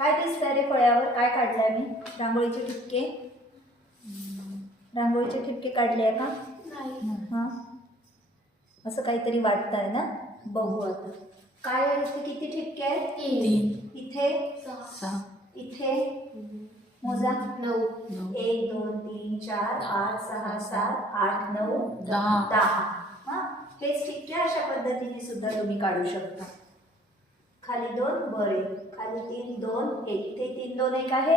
काय दिसतंय रे फळ्यावर? काय काढलंय मी? रांगोळीचे ठिपके. रांगोळीचे ठिपके काढले आहे का? नाही. हां, असं काहीतरी वाटतंय ना. बघू आता काय आहे ते. किती ठिपके आहेत? 3 इथे 6 इथे मोजा. 9 1 2 3 4 5 6 7 8 9 10. 10. हां, हेच ठिपके अशा पद्धतीने सुद्धा तुम्ही काढू शकता. खाली 2 वर 1, खाली 3 2 1. इथे 3 2 1 आहे.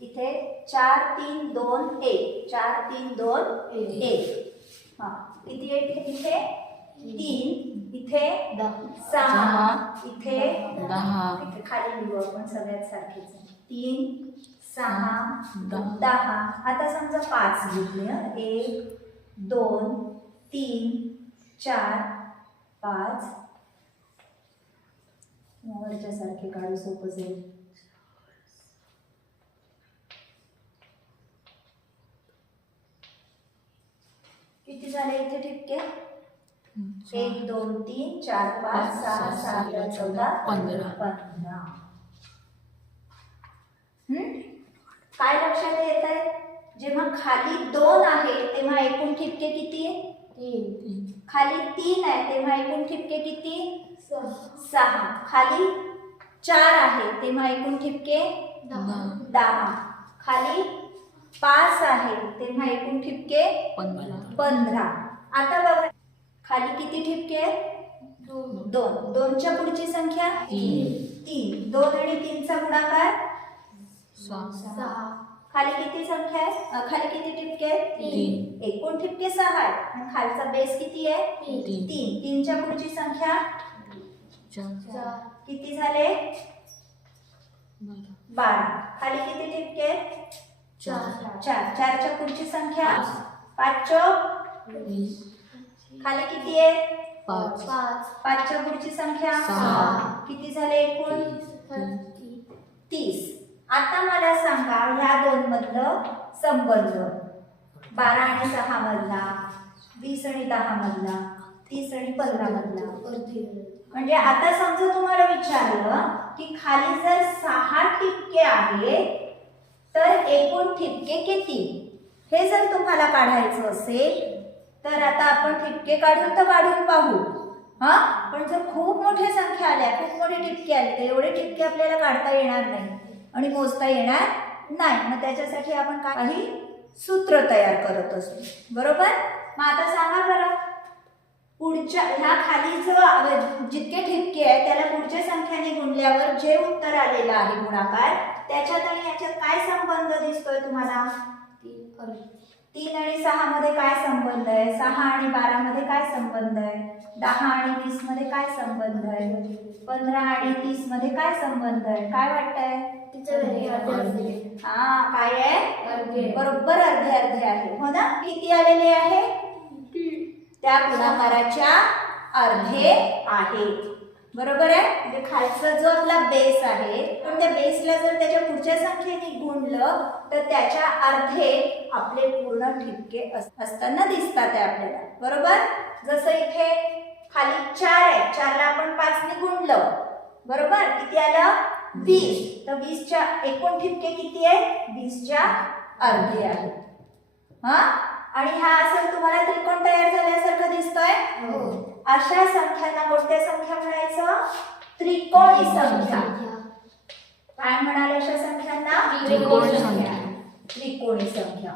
इथे 4 3 2 1, 4 3 2 1. हां, किती आहे इथे? 3, इथे 6, इथे 10. इथे खाली लिहू आपण सगळ्यात सारखेच. 3 6 10. आता समजा 5 घेतले. 1 2 3 4 5. वरच्या सारखे काढू, सोपं जाईल. किती झाले इथे ठिपके? 1 2 3 4 5 6 7 8 14 15. काय लक्षात येत आहे? जेव्हा खाली 2 आहे तेव्हा एकूण ठिपके किती? 3 खाली 3 आहे तेव्हा एकूण ठिपके किती? 6. खाली 4 आहे तेव्हा एकूण ठिपके 10. खाली 5 आहे तेव्हा एकूण ठिपके 15. आता बघा खाली किती ठिपके आहेत? 2. 2च्या पुढची संख्या 3. 2 आणि 3चा गुणाकार 6. खाली किती संख्या आहे? खाली किती ठिपके आहेत? 3. एकूण ठिपके 6 आहेत आणि खालचा बेस किती आहे? 3. 3च्या पुढची संख्या 4. किती झाले? 12. खाली किती ठिपके आहेत? 4. 4च्या पुढची संख्या 5 चौक 20. खाली किती आहे? 5. 5च्या पुढची संख्या 6. किती झाले एकूण? 30. आता मला सांगा ह्या दोन मधलं संबंध. 12 आणि 6 मधला, 20 आणि 10 मधला, 30 आणि 15 मधला. म्हणजे आता समजा तुम्हाला विचारलं की खाली जर 6 ठिपके आहेत तर एकूण ठिपके किती? हे जर तुम्हाला काढायचं असेल तर आता आपण ठिपके काढून पाहू. हां, पण जर खूप मोठ्या संख्या आल्या, खूप मोठे ठिपके आले तर एवढे ठिपके आपल्याला काढता येणार नाही आणि मोजता येणार नाही. मग त्याच्यासाठी आपण काही सूत्र तयार करत असतो, बरोबर? मग आता सांगा बरं, पुढच्या ह्या खाली जो जितके ठिपके आहेत त्याला पुढच्या संख्येने गुणल्यावर जे उत्तर आलेलं आहे गुणाकार, त्याच्यात आणि याच्यात काय संबंध दिसतोय तुम्हाला? 3 आणि 6 मध्ये काय संबंध आहे? 6 आणि 12 मध्ये काय संबंध आहे? 10 आणि 20 मध्ये काय संबंध आहे? 15 आणि 30 मध्ये काय संबंध आहे? काय वाटतंय? हा, काय आहे? बरोबर अर्धे अर्धे आहे, हो ना? किती आलेले आहे? त्या गुणाकाराच्या अर्धे आहे, बरोबर आहे. म्हणजे खालचा जो आपला बेस आहे पण त्या बेसला जर त्याच्या पुढच्या संख्येने गुणलं तर त्याच्या अर्धे आपले पूर्ण ठिपके असताना दिसतात आहे आपल्याला, बरोबर. जसं इथे खाली 4 आहे, 4ला आपण 5 ने गुणलं, बरोबर. किती आलं? 20. तर 20च्या एकूण ठिपके किती आहेत? 20च्या अर्धे आहेत. हा, आणि हा असं तुम्हाला त्रिकोण तयार झाल्यासारखं दिसतोय. अशा संख्यांना कोणत्या संख्या म्हणायचं? त्रिकोणी संख्या. काय म्हणाल अशा संख्यांना? त्रिकोणी संख्या. त्रिकोणी संख्या,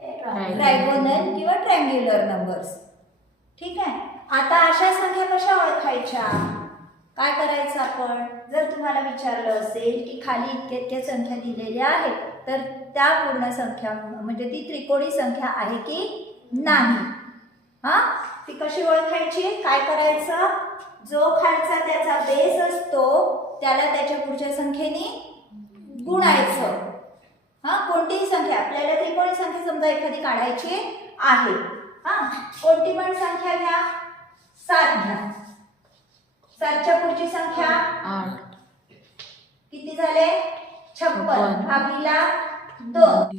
ट्रायगोनल किंवा ट्रँग्युलर नंबर्स. ठीक आहे. आता अशा संख्या कशा ओळखायच्या? काय करायचं आपण? जर तुम्हाला विचारलं असेल की खाली इतक्या संख्या दिलेल्या आहेत तर त्या पूर्ण संख्या म्हणजे ती त्रिकोणी संख्या आहे की नाही. हा, ती कशी ओळखायची? काय करायचं? जो खालचा त्याचा बेस असतो त्याला त्याच्या पुढच्या संख्येने गुणायचं. हा, कोणतीही संख्या आपल्याला त्रिकोणी संख्या समजा एखादी काढायची आहे. हा, कोणती पण संख्या घ्या. 7 घ्या. 7च्या पुढची संख्या 8. किती झाले? 56 भागीला 2.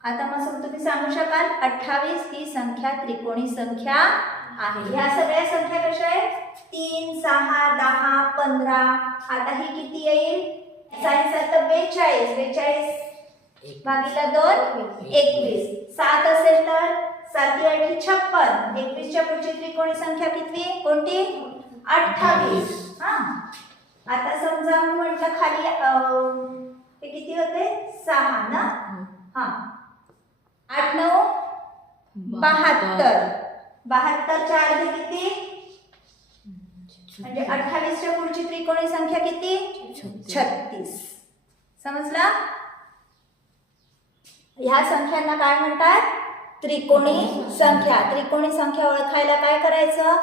आता मग तुम्ही सांगू शकाल 28 ही संख्या त्रिकोणी संख्या आहे. ह्या सगळ्या संख्या कशा आहेत? 3 6 10 15, आता ही किती येईल? 42, 42 भागिले 2 21. 7 असेल तर 7 8 56. 21 च्या पुढची त्रिकोणी संख्या किती? कोणती? 28. हा, आता समजा मी म्हटलं खाली हे किती होते? 6 ना. हा, 8 9 72. 72 च्या अर्धे किती? म्हणजे 28 च्या पुढची त्रिकोणी संख्या किती? 36. समजला? ह्या संख्यांना काय म्हणतात? त्रिकोणी संख्या. त्रिकोणी संख्या ओळखायला काय करायचं?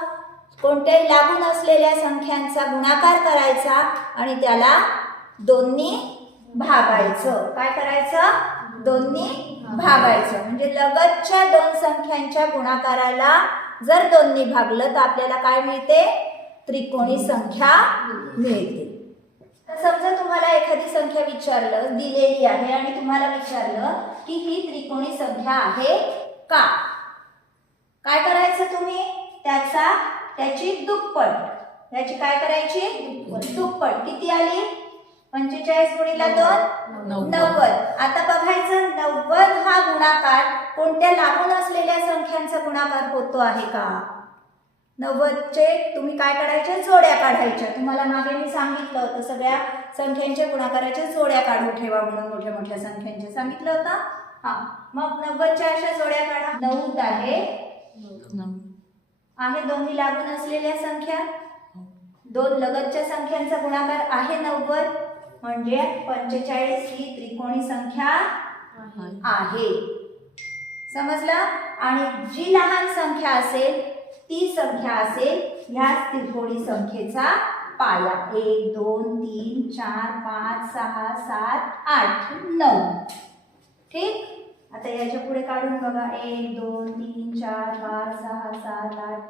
कोणत्याही लागून असलेल्या संख्यांचा गुणाकार करायचा आणि त्याला 2नी भागायचं. काय करायचं? 2नी भागायचं. म्हणजे लगतच्या 2 संख्यांच्या गुणाकाराला जर 2नी भागलं तर आपल्याला काय मिळते? त्रिकोणी संख्या मिळते. समजा तुम्हाला एखादी संख्या विचारलं, दिलेली आहे आणि तुम्हाला विचारलं की ही त्रिकोणी संख्या आहे का? काय करायचं तुम्ही? त्याची दुप्पट. याची काय करायची? दुप्पट. किती आली? 45 गुणिले 2 90. आता बघायचं 90 हा गुणाकार कोणत्या लागून असलेल्या संख्यांचा गुणाकार होतो आहे का? 90चे तुम्ही काय करायचे? जोड्या काढायच्या. तुम्हाला मागे मी सांगितलं होतं सगळ्या संख्यांच्या गुणाकाराच्या जोड्या काढून ठेवा म्हणून, मोठ्या मोठ्या संख्यांच्या सांगितलं होतं. हा, मग 90च्या अशा जोड्या काढा. 9 आहे दोन्ही लागून असलेल्या संख्या. 2 लगतच्या संख्यांचा गुणाकार आहे 90, म्हणजे 45 ही त्रिकोणी संख्या आहे. समजला? आणि जी लहान संख्या असेल ती संख्या असेल ह्या त्रिकोणी संख्येचा पाया. 1 2 3 4 5 6 7 8 9. ठीक. आता याच्या पुढे काढून बघा. 1 2 3 4 5 6 7 8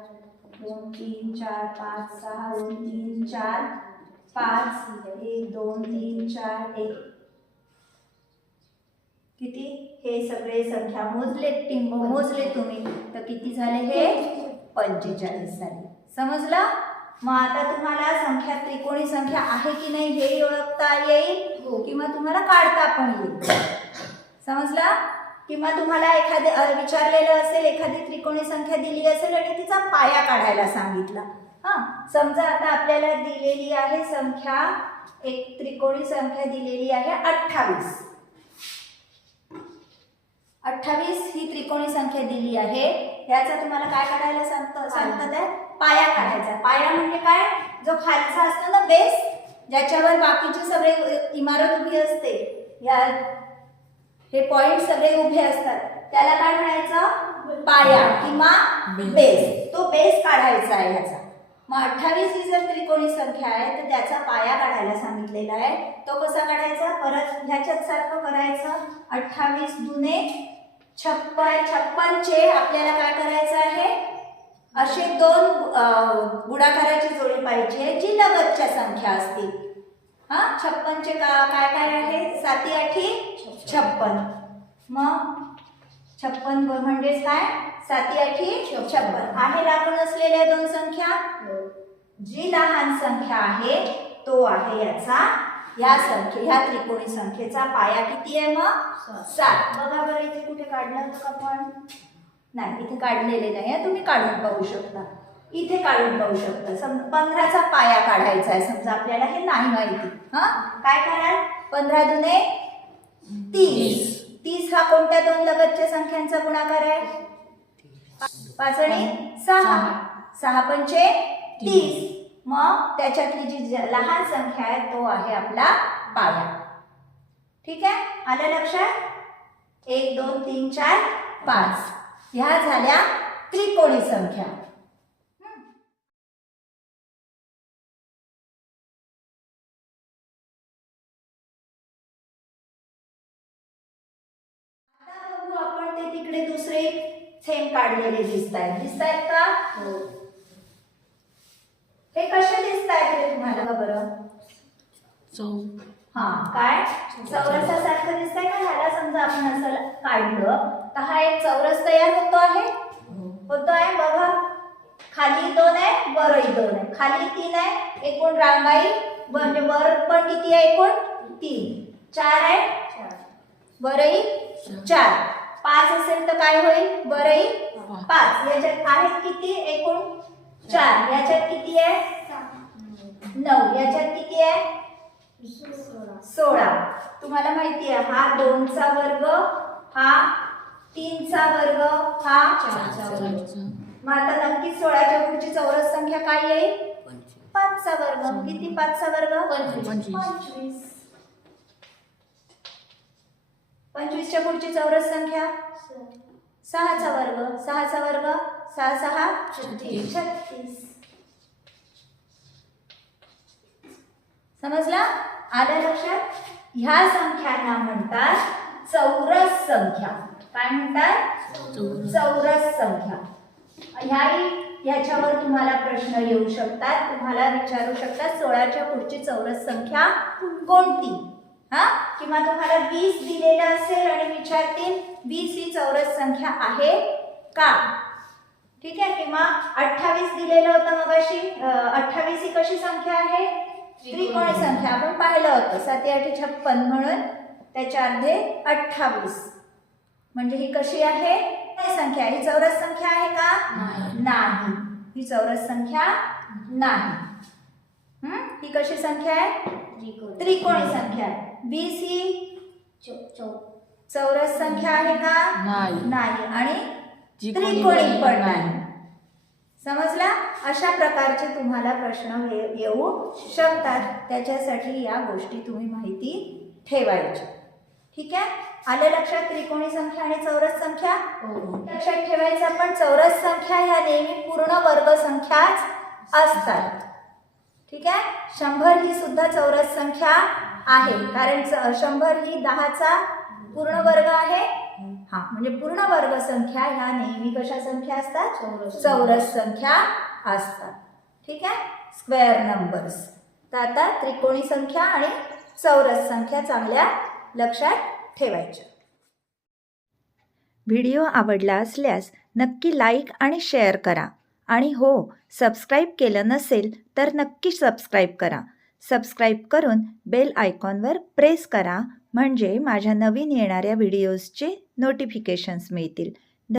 2 3 4 5 6 2 3 4 5 1 2 3 4 1. किती? हे सगळे संख्या मोजले तुम्ही तर किती झाले? हे 45 झाले. समजलं? मग आता तुम्हाला संख्या त्रिकोणी संख्या आहे की नाही हे ओळखता येईल किंवा तुम्हाला काढता पण येईल. समजला? किंवा तुम्हाला एखादे विचारलेलं असेल, एखादी त्रिकोणी संख्या दिली असेल आणि तिचा पाया काढायला सांगितला. हा, समजा आता आपल्याला दिलेली आहे संख्या, एक त्रिकोणी संख्या दिलेली आहे 28. 28 ही त्रिकोणी संख्या दिली आहे. याचा तुम्हाला काय काढायला सांगतात आहे? पाया काढायचा. पाया म्हणजे काय? जो खालचा असतो ना बेस, ज्याच्यावर बाकीचे सगळे इमारत उभी असते, या हे पॉइंट सगळे उभे असतात, त्याला काय म्हणायचं? पाया किंवा बेस. तो बेस काढायचा आहे ह्याचा. मग 28 ही जर त्रिकोणी संख्या आहे तर त्याचा पाया काढायला सांगितलेला आहे. तो कसा काढायचा? परत ह्याच्यात सारखं करायचं. 28 दुने 56. 56 चे आपल्याला काय करायचं आहे? असे 2 गुणाकाराची जोडी पाहिजे जी लगतच्या संख्या असतील. हा, 56 चे काय काय आहे? 7 8 56. मग 56 म्हणजेच काय? 7 8 56 आहे लागून असलेल्या 2 संख्या. जी लहान संख्या आहे तो आहे या त्रिकोणी संख्येचा पाया किती आहे? मग 7. बघा बरं इथे कुठे काढलं होतं का आपण? नाही, इथे काढलेले नाही. तुम्ही काढून पाहू शकता. इथे काढून पाहू शकता. 15चा पाया काढायचा आहे. समजा आपल्याला हे नाही माहिती. हा, काय कराल? 15 दुने 30. 30 हा कोणत्या 2 लगतच्या संख्यांचा गुणाकार आहे? 5 आणि 6. 6 पंचे 30. मग त्याच्यातली जी लहान संख्या आहे तो आहे आपला पाया. ठीक आहे? आलं लक्षात? 1 2 3 4 5 ह्या झाल्या त्रिकोणी संख्या. आता बघू आपण ते तिकडे दुसरे थेंब काढलेले दिसतायत का? हो. हे कसे दिसतायत रे तुम्हाला बरं? हा, काय चौरसासारखं दिसतंय का? ह्याला समजा आपण असं काढलं तर हा एक चौरस तयार होतो आहे. बघा खाली 2 आहे वरही 2 आहे, खाली 3 आहे, एकूण रांगाई म्हणजे वर पण किती आहे एकूण 3, 4 आहे वरही 4, 5 असेल तर काय होईल वरही 5, याच्यात आहेत किती एकूण 4, याच्यात किती आहे 9, याच्यात किती आहे 16. तुम्हाला माहिती आहे हा 2 चा वर्ग, हा 3 चा वर्ग, हा 4 चा वर्ग. मग आता नक्की 16 च्या पुढची चौरस संख्या काय येईल 5 चा वर्ग. किती 5 चा वर्ग 25. 25 च्या पुढची चौरस संख्या 6 चा वर्ग, 6 चा वर्ग 6 6 36. समजला? आलं लक्षात? ह्या संख्यांना म्हणतात चौरस संख्या. काय म्हणतात चौरस संख्या. ह्याच्यावर तुम्हाला प्रश्न येऊ शकतात, तुम्हाला विचारू शकतात 16 च्या पुढची चौरस संख्या कोणती, हा, किंवा तुम्हाला 20 दिलेलं असेल आणि विचारतील 20 ही चौरस संख्या आहे का, ठीक आहे, किंवा 28 दिलेलं होतं मगाशी, 28 ही कशी संख्या आहे त्रिकोणी संख्या. आपण पाहिलं होतं 7 8 56 म्हणून त्याच्या अर्धे 28, म्हणजे ही कशी आहे संख्या. ही चौरस संख्या आहे का नाही, ही चौरस संख्या नाही. ही कशी संख्या आहे त्रिकोणी संख्या आहे. 20 ही चौरस संख्या आहे का नाही, आणि त्रिकोणी पण नाही. समजला? अशा प्रकारचे तुम्हाला प्रश्न येऊ शकतात, त्याच्यासाठी या गोष्टी तुम्ही माहिती ठेवायच्या. ठीक आहे, आलं लक्षात? त्रिकोणी संख्या आणि चौरस संख्या लक्षात ठेवायचं. आपण चौरस संख्या ह्या नेहमी पूर्ण वर्ग संख्याच असतात. ठीक आहे, 100 ही सुद्धा चौरस संख्या आहे, कारण 100 ही 10 चा पूर्ण वर्ग आहे. हा, म्हणजे पूर्ण वर्ग संख्या ह्या नेहमी कशा संख्या असतात चौरस संख्या असतात. ठीक आहे, स्क्वेअर नंबर्स. तर आता त्रिकोणी संख्या आणि चौरस संख्या चांगल्या लक्षात ठेवायच्या. व्हिडिओ आवडला असल्यास नक्की लाईक आणि शेअर करा, आणि हो, सबस्क्राईब केलं नसेल तर नक्की सबस्क्राईब करा. सबस्क्राईब करून बेल आयकॉनवर प्रेस करा, म्हणजे माझ्या नवीन येणाऱ्या व्हिडिओजचे नोटिफिकेशन्स मिळतील.